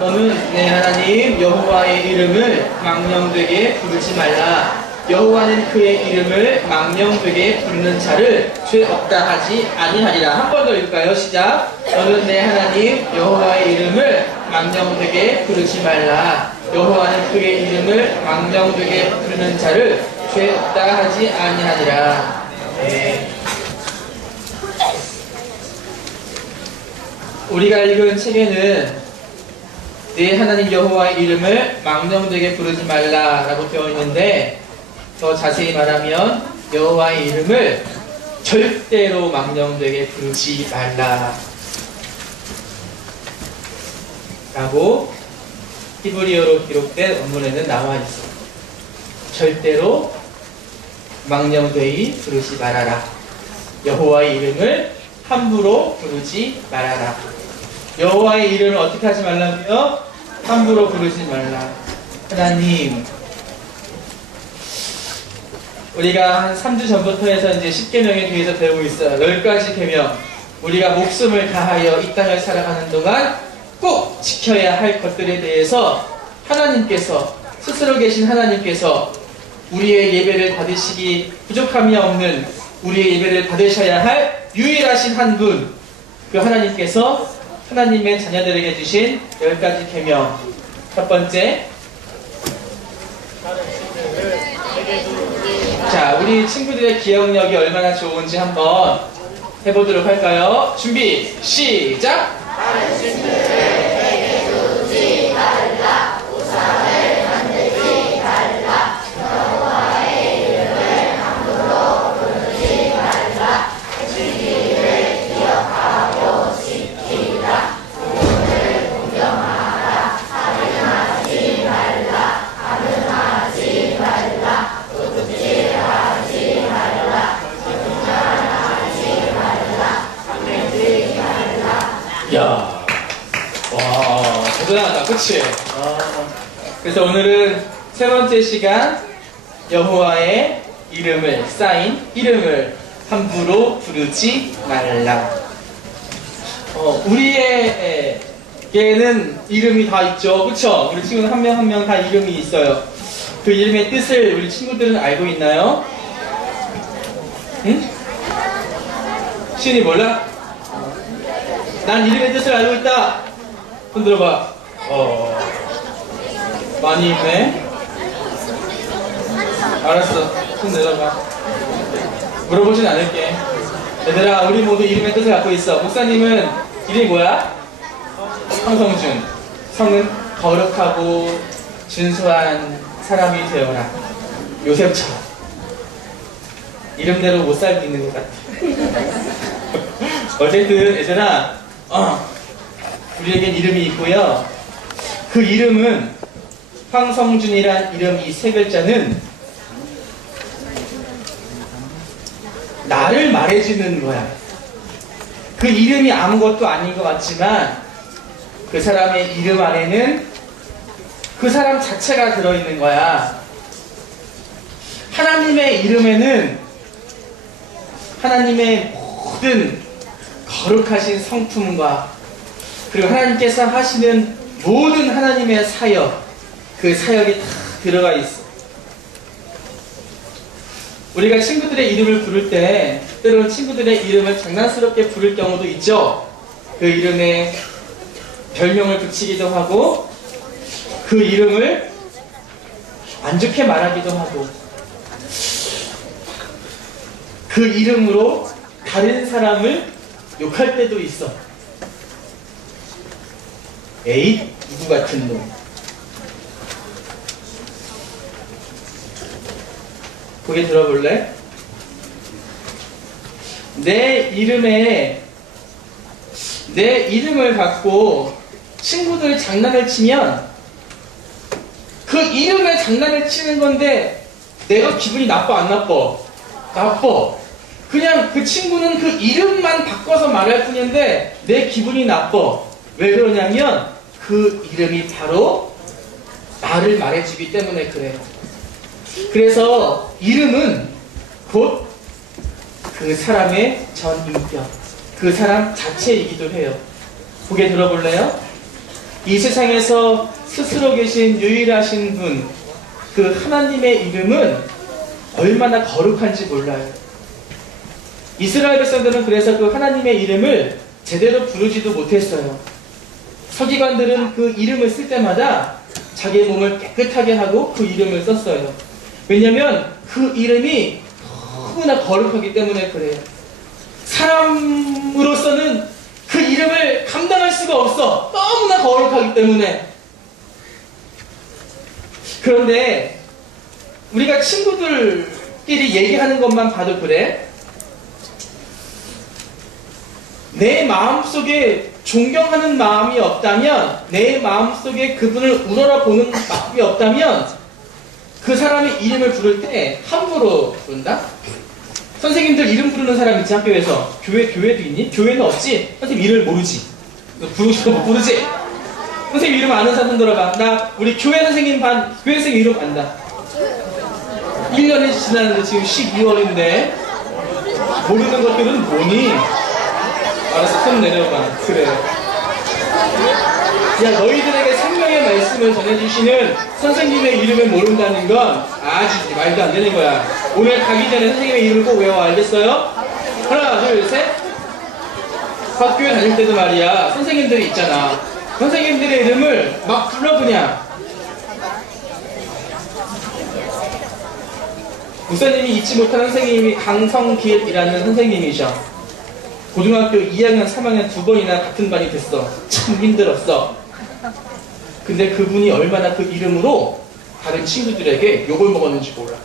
너는 내 하나님 여호와의 이름을 망령되게 부르지 말라. 여호와는 그의 이름을 망령되게 부르는 자를 죄 없다 하지 아니하리라. 한 번 더 읽을까요? 시작. 너는 내 하나님 여호와의 이름을 망령되게 부르지 말라. 여호와는 그의 이름을 망령되게 부르는 자를 죄 없다 하지 아니하리라. 네. 우리가 읽은 책에는 내 하나님 여호와의 이름을 망령되게 부르지 말라라고 되어 있는데, 더 자세히 말하면 여호와의 이름을 절대로 망령되게 부르지 말라 라고 히브리어로 기록된 원문에는 나와 있어. 절대로 망령되이 부르지 말아라. 여호와의 이름을 함부로 부르지 말아라. 여호와의 이름을 어떻게 하지 말라고요? 함부로 부르지 말라. 하나님, 우리가 한 3주 전부터 해서 이제 10계명에 대해서 배우고 있어요. 10가지 계명. 우리가 목숨을 다하여 이 땅을 살아가는 동안 꼭 지켜야 할 것들에 대해서 하나님께서, 스스로 계신 하나님께서 우리의 예배를 받으시기 부족함이 없는 우리의 예배를 받으셔야 할 유일하신 한 분, 그 하나님께서 하나님의 자녀들에게 주신 10가지 계명. 첫 번째, 자, 우리 친구들의 기억력이 얼마나 좋은지 한번 해보도록 할까요? 준비, 시작! 다른 친구들에게 두지 말라. 우상을 만들지 말라. 여호와의 이름을 함부로 부르지 말라. 진리를 기억하고 지키라. 오늘 공경하라. 살인하지 말라. 가늠하지 말라. 야, 와, 대단하다, 그치? 그래서 오늘은 세 번째 시간, 여호와의 이름을, 쌓인 이름을 함부로 부르지 말라. 우리에게는 이름이 다 있죠, 그쵸? 우리 친구는 한 명 한 명 다 이름이 있어요. 그 이름의 뜻을 우리 친구들은 알고 있나요? 응? 신이 몰라? 난 이름의 뜻을 알고 있다. 손 들어봐. 많이 있네. 알았어. 손 내려봐. 물어보진 않을게. 얘들아, 우리 모두 이름의 뜻을 갖고 있어. 목사님은 이름이 뭐야? 황성준. 성은 거룩하고 준수한 사람이 되어라. 요셉처럼. 이름대로 못 살고 있는 것 같아. 어쨌든 얘들아, 우리에겐 이름이 있고요. 그 이름은, 황성준이란 이름 이 세 글자는 나를 말해주는 거야. 그 이름이 아무것도 아닌 것 같지만 그 사람의 이름 안에는 그 사람 자체가 들어있는 거야. 하나님의 이름에는 하나님의 모든 거룩하신 성품과 그리고 하나님께서 하시는 모든 하나님의 사역, 그 사역이 다 들어가 있어. 우리가 친구들의 이름을 부를 때 때로는 친구들의 이름을 장난스럽게 부를 경우도 있죠. 그 이름에 별명을 붙이기도 하고 그 이름을 안 좋게 말하기도 하고 그 이름으로 다른 사람을 욕할 때도 있어. 에잇, 누구 같은 놈. 고개 들어볼래? 내 이름을 갖고 친구들이 장난을 치면 그 이름에 장난을 치는 건데 내가 기분이 나빠 안 나빠? 나빠. 그냥 그 친구는 그 이름만 바꿔서 말할 뿐인데 내 기분이 나빠. 왜 그러냐면 그 이름이 바로 나를 말해주기 때문에 그래요. 그래서 이름은 곧 그 사람의 전 인격, 그 사람 자체이기도 해요. 고개 들어볼래요? 이 세상에서 스스로 계신 유일하신 분, 그 하나님의 이름은 얼마나 거룩한지 몰라요. 이스라엘 백성들은 그래서 그 하나님의 이름을 제대로 부르지도 못했어요. 서기관들은 그 이름을 쓸 때마다 자기의 몸을 깨끗하게 하고 그 이름을 썼어요. 왜냐하면 그 이름이 너무나 거룩하기 때문에 그래요. 사람으로서는 그 이름을 감당할 수가 없어. 너무나 거룩하기 때문에. 그런데 우리가 친구들끼리 얘기하는 것만 봐도 그래. 내 마음속에 존경하는 마음이 없다면, 내 마음속에 그분을 우러러 보는 마음이 없다면 그 사람의 이름을 부를 때 함부로 부른다? 선생님들 이름 부르는 사람 있지, 학교에서. 교회도 있니? 교회는 없지? 선생님 이름을 모르지? 부르고 싶어 못 부르지? 선생님 이름 아는 사람 손 들어봐. 나 우리 교회 선생님 교회 선생님 이름 안다. 1년이 지났는데 지금 12월인데 모르는 것들은 뭐니? 알아서 손 내려봐. 그래. 야, 너희들에게 생명의 말씀을 전해주시는 선생님의 이름을 모른다는 건 아주 말도 안 되는 거야. 오늘 가기 전에 선생님의 이름을 꼭 외워. 알겠어요? 하나, 둘, 셋. 학교에 다닐 때도 말이야, 선생님들이 있잖아. 선생님들의 이름을 막 불러 그냥. 목사님이 잊지 못하는 선생님이 강성길이라는 선생님이셔. 고등학교 2학년, 3학년 두 번이나 같은 반이 됐어. 참 힘들었어. 근데 그분이 얼마나 그 이름으로 다른 친구들에게 욕을 먹었는지 몰라.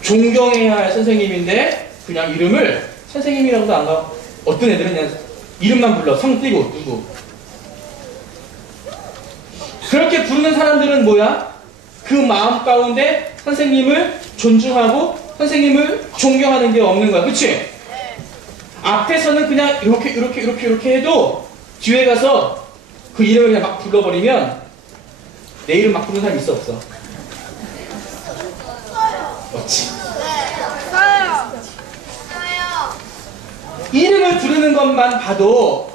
존경해야 할 선생님인데 그냥 이름을 선생님이라고도 안 가. 어떤 애들은 그냥 이름만 불러. 성 띄고 누구. 그렇게 부르는 사람들은 뭐야? 그 마음 가운데 선생님을 존중하고 선생님을 존경하는 게 없는 거야. 그치? 네. 앞에서는 그냥 이렇게 해도 뒤에 가서 그 이름을 그냥 막 불러버리면 내 이름 막 부르는 사람 있어 없어? 없지? 이름을 부르는 것만 봐도,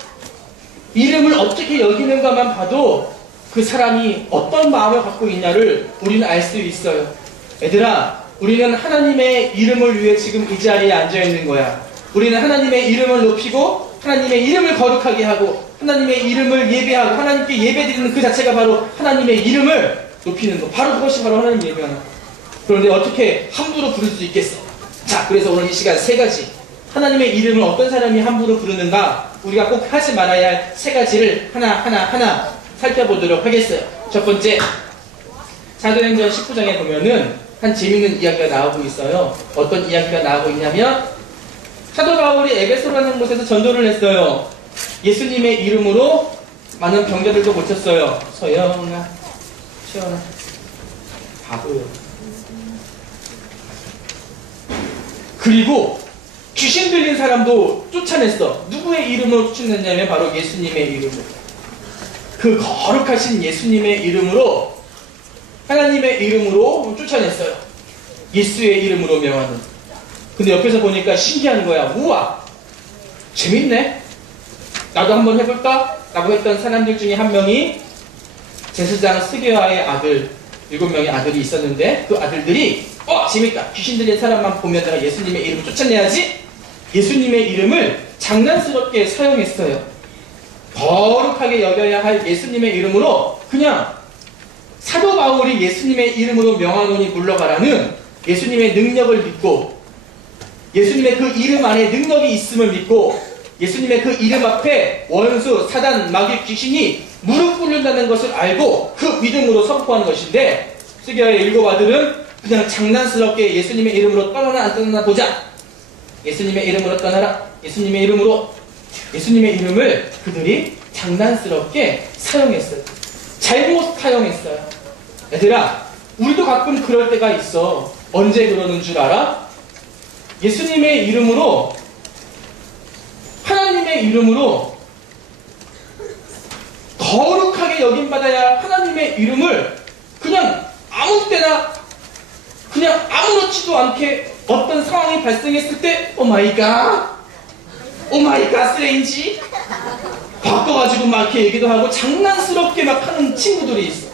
이름을 어떻게 여기는 것만 봐도 그 사람이 어떤 마음을 갖고 있냐를 우리는 알 수 있어요. 얘들아, 우리는 하나님의 이름을 위해 지금 이 자리에 앉아 있는 거야. 우리는 하나님의 이름을 높이고 하나님의 이름을 거룩하게 하고 하나님의 이름을 예배하고 하나님께 예배드리는 그 자체가 바로 하나님의 이름을 높이는 거. 바로 그것이 바로 하나님 예배하는 거. 그런데 어떻게 함부로 부를 수 있겠어? 자, 그래서 오늘 이 시간 세 가지, 하나님의 이름을 어떤 사람이 함부로 부르는가, 우리가 꼭 하지 말아야 할 세 가지를 하나 살펴보도록 하겠어요. 첫 번째, 사도행전 19장에 보면은 한 재밌는 이야기가 나오고 있어요. 어떤 이야기가 나오고 있냐면, 사도 바울이 에베소라는 곳에서 전도를 했어요. 예수님의 이름으로 많은 병자들도 고쳤어요. 서영아, 시원아, 바보요. 그리고 귀신 들린 사람도 쫓아냈어. 누구의 이름으로 쫓아냈냐면 바로 예수님의 이름으로. 그 거룩하신 예수님의 이름으로, 하나님의 이름으로 쫓아냈어요. 예수의 이름으로 명하는. 근데 옆에서 보니까 신기한 거야. 우와, 재밌네. 나도 한번 해볼까? 라고 했던 사람들 중에 한 명이 제사장 스게와의 아들, 7명의 아들이 있었는데, 그 아들들이 재밌다. 귀신 들린 사람만 보면 내가 예수님의 이름을 쫓아내야지. 예수님의 이름을 장난스럽게 사용했어요. 거룩하게 여겨야 할 예수님의 이름으로 그냥 사도 바울이 예수님의 이름으로 명하노니 물러가라는 예수님의 능력을 믿고, 예수님의 그 이름 안에 능력이 있음을 믿고, 예수님의 그 이름 앞에 원수, 사단, 마귀, 귀신이 무릎 꿇는다는 것을 알고 그 믿음으로 선포하는 것인데, 스게와의 7 아들은 그냥 장난스럽게 예수님의 이름으로 떠나나 안 떠나나 보자. 예수님의 이름으로 떠나라. 예수님의 이름으로. 예수님의 이름을 그들이 장난스럽게 사용했어요. 잘못 사용했어요. 얘들아, 우리도 가끔 그럴 때가 있어. 언제 그러는 줄 알아? 예수님의 이름으로, 하나님의 이름으로 거룩하게 여김받아야 하나님의 이름을 그냥 아무 때나 그냥 아무렇지도 않게 어떤 상황이 발생했을 때 오마이갓 스레인지 바꿔가지고 막 이렇게 얘기도 하고 장난스럽게 막 하는 친구들이 있어.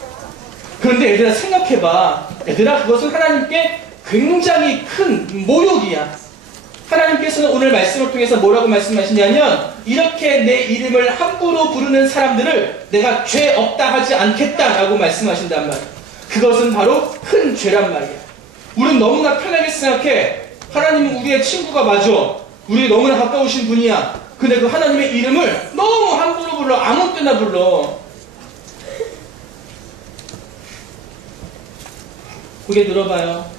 그런데 얘들아 생각해봐. 얘들아 그것은 하나님께 굉장히 큰 모욕이야. 하나님께서는 오늘 말씀을 통해서 뭐라고 말씀하시냐면 이렇게 내 이름을 함부로 부르는 사람들을 내가 죄 없다 하지 않겠다라고 말씀하신단 말이야. 그것은 바로 큰 죄란 말이야. 우린 너무나 편하게 생각해. 하나님은 우리의 친구가 맞아. 우리 너무나 가까우신 분이야. 근데 그 하나님의 이름을 너무 함부로 불러. 아무 때나 불러. 고개 들어봐요.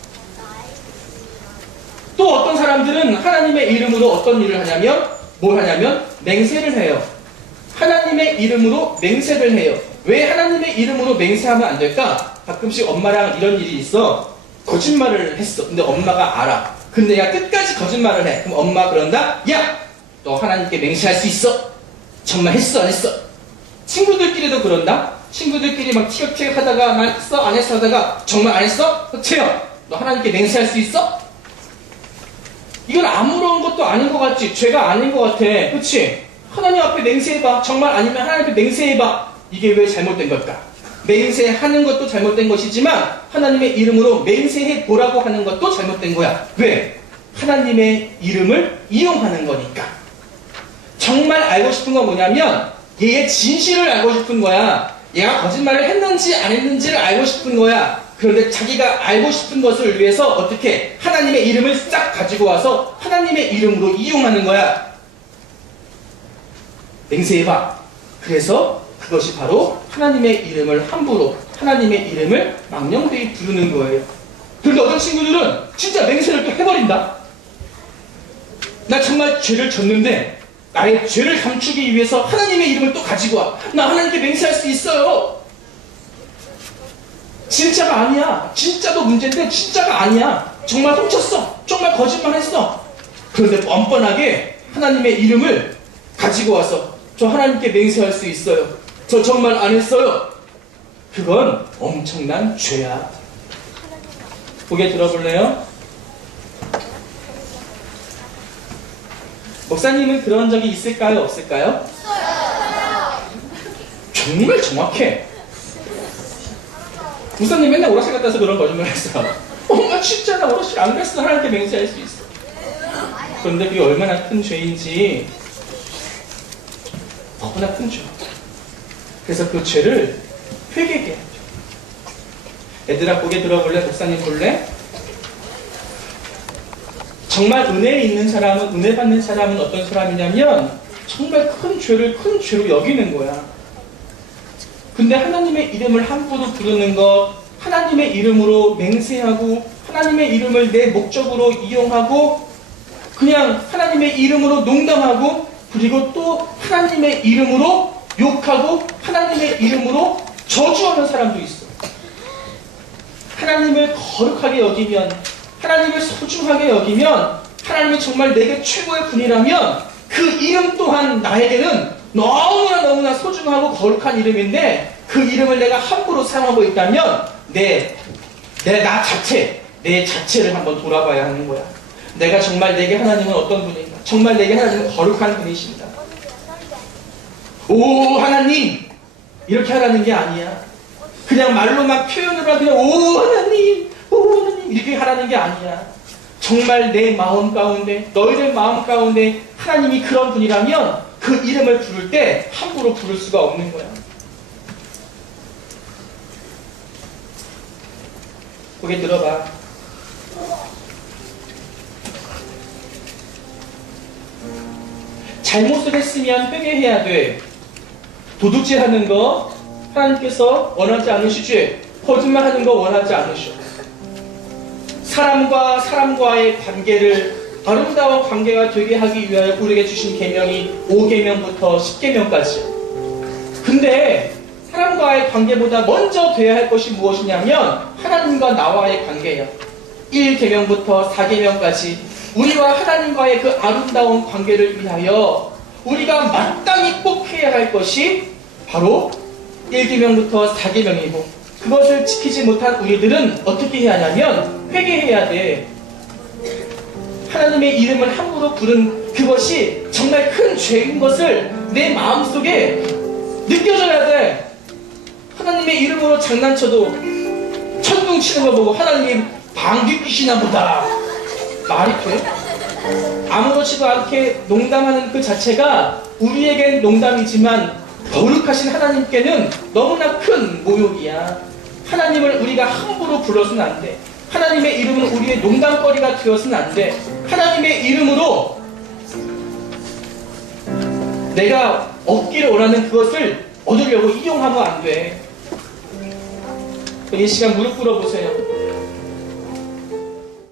또 어떤 사람들은 하나님의 이름으로 어떤 일을 하냐면 뭘 하냐면 맹세를 해요. 하나님의 이름으로 맹세를 해요. 왜 하나님의 이름으로 맹세하면 안 될까? 가끔씩 엄마랑 이런 일이 있어. 거짓말을 했어. 근데 엄마가 알아. 근데 야 끝까지 거짓말을 해. 그럼 엄마 그런다? 야! 너 하나님께 맹세할 수 있어? 정말 했어 안 했어? 친구들끼리도 그런다? 친구들끼리 막 티격태격 하다가 나 했어 안 했어 하다가 정말 안 했어? 채영 너 하나님께 맹세할 수 있어? 이건 아무런 것도 아닌 것 같지? 죄가 아닌 것 같아. 그치? 하나님 앞에 맹세해봐. 정말 아니면 하나님 앞에 맹세해봐. 이게 왜 잘못된 걸까? 맹세하는 것도 잘못된 것이지만 하나님의 이름으로 맹세해보라고 하는 것도 잘못된 거야. 왜? 하나님의 이름을 이용하는 거니까. 정말 알고 싶은 건 뭐냐면 얘의 진실을 알고 싶은 거야. 얘가 거짓말을 했는지 안 했는지를 알고 싶은 거야. 그런데 자기가 알고 싶은 것을 위해서 어떻게 하나님의 이름을 싹 가지고 와서 하나님의 이름으로 이용하는 거야. 맹세해봐. 그래서 그것이 바로 하나님의 이름을 함부로 하나님의 이름을 망령되이 부르는 거예요. 그런데 어떤 친구들은 진짜 맹세를 또 해버린다. 나 정말 죄를 졌는데 나의 죄를 감추기 위해서 하나님의 이름을 또 가지고 와. 나 하나님께 맹세할 수 있어요. 진짜가 아니야. 진짜도 문제인데 진짜가 아니야. 정말 훔쳤어. 정말 거짓말했어. 그런데 뻔뻔하게 하나님의 이름을 가지고 와서 저 하나님께 맹세할 수 있어요. 저 정말 안 했어요. 그건 엄청난 죄야. 고개 들어볼래요? 목사님은 그런 적이 있을까요? 없을까요? 정말 정확해. 목사님 맨날 오락실 갔다 와서 그런 거짓말 했어. 나 진짜 나 오락실 안 갔어. 하나님께 맹세할 수 있어. 그런데 그게 얼마나 큰 죄인지 너무나 큰 죄. 그래서 그 죄를 회개하게 해야죠. 얘들아 고개 들어볼래? 목사님 볼래? 정말 은혜에 있는 사람은, 은혜 받는 사람은 어떤 사람이냐면 정말 큰 죄를 큰 죄로 여기는 거야. 근데 하나님의 이름을 함부로 부르는 것, 하나님의 이름으로 맹세하고 하나님의 이름을 내 목적으로 이용하고 그냥 하나님의 이름으로 농담하고 그리고 또 하나님의 이름으로 욕하고 하나님의 이름으로 저주하는 사람도 있어. 하나님을 거룩하게 여기면, 하나님을 소중하게 여기면, 하나님이 정말 내게 최고의 분이라면 그 이름 또한 나에게는 너무나 소중하고 거룩한 이름인데 그 이름을 내가 함부로 사용하고 있다면 내 자체를 한번 돌아봐야 하는 거야. 내가 정말 내게 하나님은 어떤 분인가? 정말 내게 하나님은 거룩한 분이십니다. 오 하나님! 이렇게 하라는 게 아니야. 그냥 말로만 표현으로 그냥 오 하나님! 오 하나님! 이렇게 하라는 게 아니야. 정말 내 마음 가운데, 너희들 마음 가운데 하나님이 그런 분이라면 그 이름을 부를 때 함부로 부를 수가 없는 거야. 고개 들어봐. 잘못을 했으면 회개해야 돼. 도둑질하는 거 하나님께서 원하지 않으시지. 거짓말하는 거 원하지 않으셔. 사람과 사람과의 관계를 아름다운 관계가 되게 하기 위하여 우리에게 주신 계명이 5계명부터 10계명까지. 근데 사람과의 관계보다 먼저 돼야 할 것이 무엇이냐면 하나님과 나와의 관계예요. 1계명부터 4계명까지 우리와 하나님과의 그 아름다운 관계를 위하여 우리가 마땅히 꼭 해야 할 것이 바로 1계명부터 4계명이고 그것을 지키지 못한 우리들은 어떻게 해야 하냐면 회개해야 돼. 하나님의 이름을 함부로 부른 그것이 정말 큰 죄인 것을 내 마음속에 느껴져야 돼. 하나님의 이름으로 장난쳐도 천둥 치는 거 보고 하나님 방귀 뀌시나 보다. 말이 돼? 아무렇지도 않게 농담하는 그 자체가 우리에겐 농담이지만 거룩하신 하나님께는 너무나 큰 모욕이야. 하나님을 우리가 함부로 불러서는 안 돼. 하나님의 이름은 우리의 농담거리가 되어서는 안 돼. 하나님의 이름으로 내가 얻기를 원하는 그것을 얻으려고 이용하면 안 돼. 이 시간 무릎 꿇어보세요.